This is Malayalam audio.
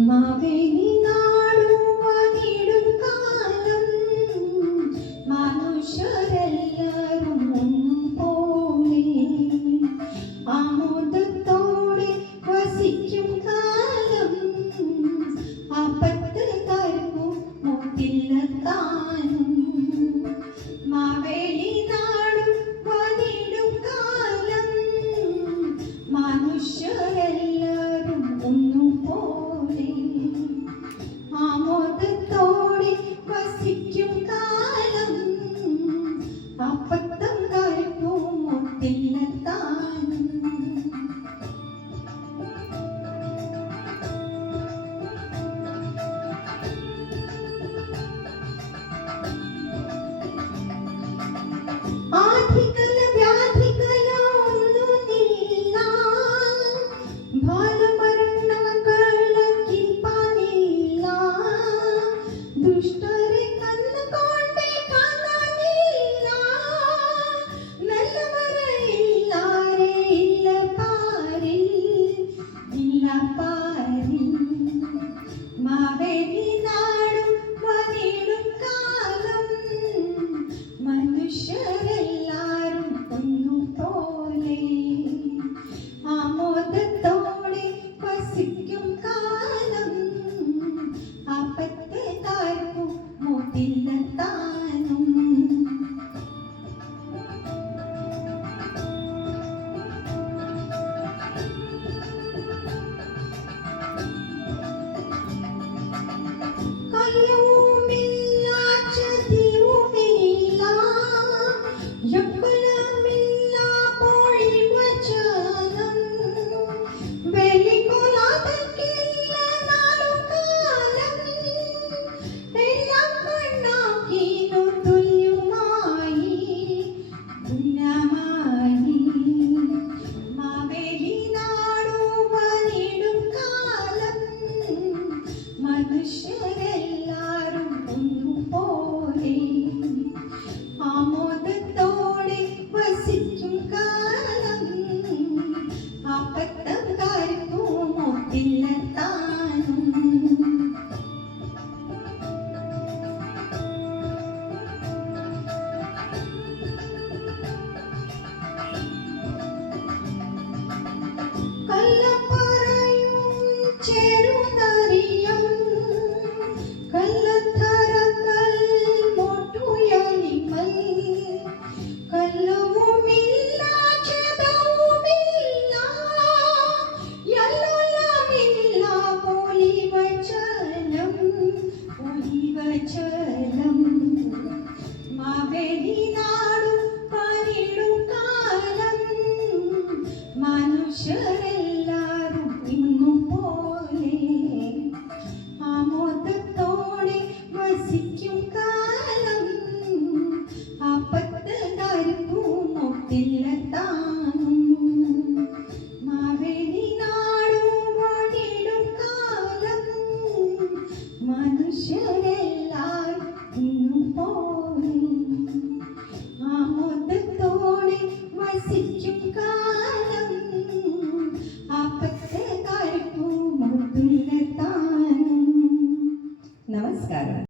മാവേലി നാടുവാണിടും കാലം മനുഷ്യരെല്ലാരും ഒന്നുപോലെ ആമോദത്തോടെ വസിക്കും കാലം ആപത്ത് കരുവും മുത്തില്ല താനും മാവേലി നാടുവാണിടും കാലം മനുഷ്യരെല്ലാരും ഒന്നുപോലെ ആമോദത്തോടെ വസിക്കും കാലം അപ്പത്തം കരുവും മുത്തില്ല താനും ആധികല വ്യാധികള ഒന്നുമില്ല ബാലമരണങ്ങളക്കിൽ പാടില്ല ദുഷ്ടരെ കണ്ണുകൊണ്ടേ കാണാനില്ല നല്ലവരെ ഇല്ലാരെ ഇല്ല പാരിൽ മാവേലി നാടും വന്നിടും കാലം മനുഷ്യരെല്ലാരും ഒന്നുപോലെ ആമോദത്തോടെ വസിക്കും കാലം ആപത്ത് കാർക്കും മുത്തില്ല താനും കല്ലുമില്ല ചതിയുമില്ല യുക്തമില്ല പൊഴിവചനം വെളികൊലാതക്കില്ല നാലുകാലം എല്ലാം കണ്ണാക്കിനു തുല്യമായി മാവേലി നാടുവാണിടും കാലം മനുഷ്യരെല്ലാരും ഒന്നുപോലെ ആമോദത്തോടെ വസിക്കും കാലം ആപത്തം കരുവും മുത്തില്ല താനും കള്ളപ്പറയും ചെറുനരിയും കള്ളത്തരങ്ങൾ മൊട്ടുയലിമൽ കല്ലവുമില്ല ചതവുമില്ല എല്ലാം പൊലിവചനം മാവേലി നാടും പണിടും കാലം മനുഷ്യരെല്ലാരും ഇന്നുപോലെ ആമോദത്തോടെ വസിക്കും കാലം ആപത്ത് കരുവും മുത്തില്ല താനും മാവേലി നാടുവാണിടും കാലം മനുഷ്യരെല്ലാരും ഇന്നുപോലെ